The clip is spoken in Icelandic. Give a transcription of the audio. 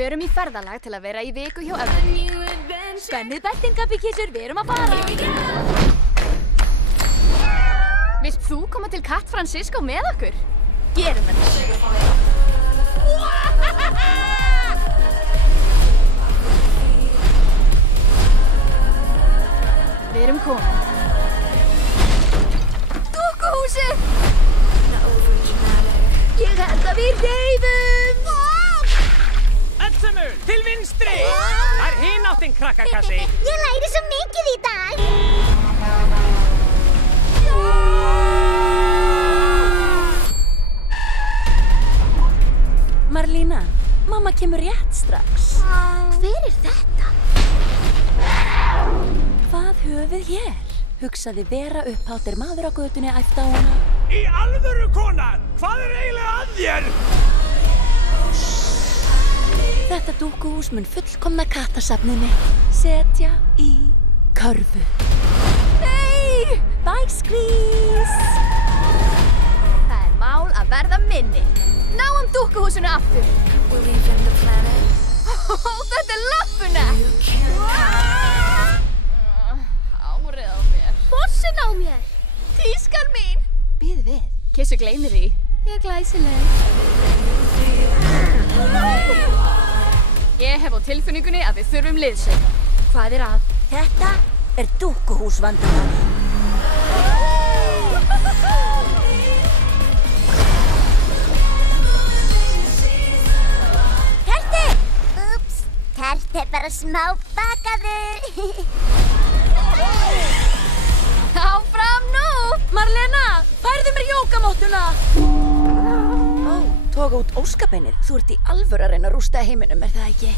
förum í ferðalag til að vera í viku hjá öðrum. Spennið beltin, gabbikissur, við erum að fara. Vilt þú koma til Cat Francisco með okkur? Gerum þetta. Við erum komin. Dúkkuhúsið! Ég held að við hreyfum! Öllsamur, til vinstri! Það er hinn áttinn, krakkakassi. Ég læri svo mikið í dag! Marlína, mamma kemur rétt strax. Hver er þetta? Hvað höfum við hér? Hugsaði Vera uppháttir maður á götunni æpti á hana. Í alvöru, kona! Hvað er eiginlega að þér? Þetta dúkkuhús mun fullkomna kattasafnið mitt. Setja í körfu. Nei! Bye, Squeeze! Það er mál að verða minni. Náum dúkkuhúsinu aftur. Þetta er lappunett! Hárið á mér. Bossin á mér! Tískan mín! Bíð við. Kissu gleymir því. Ég er glæsileg. Ég hef á tilfinningunni að við þurfum liðsauka. Hvað er að? Þetta er dúkkuhúsvandamál. Kerti! Úps, Kerti er bara smá bakaður. Áfram nú! Marlena, færðu mér jókamóttuna! Ó, toga út óskapennið. Þú ert í alvöru að reyna að rústa heiminum, er það ekki?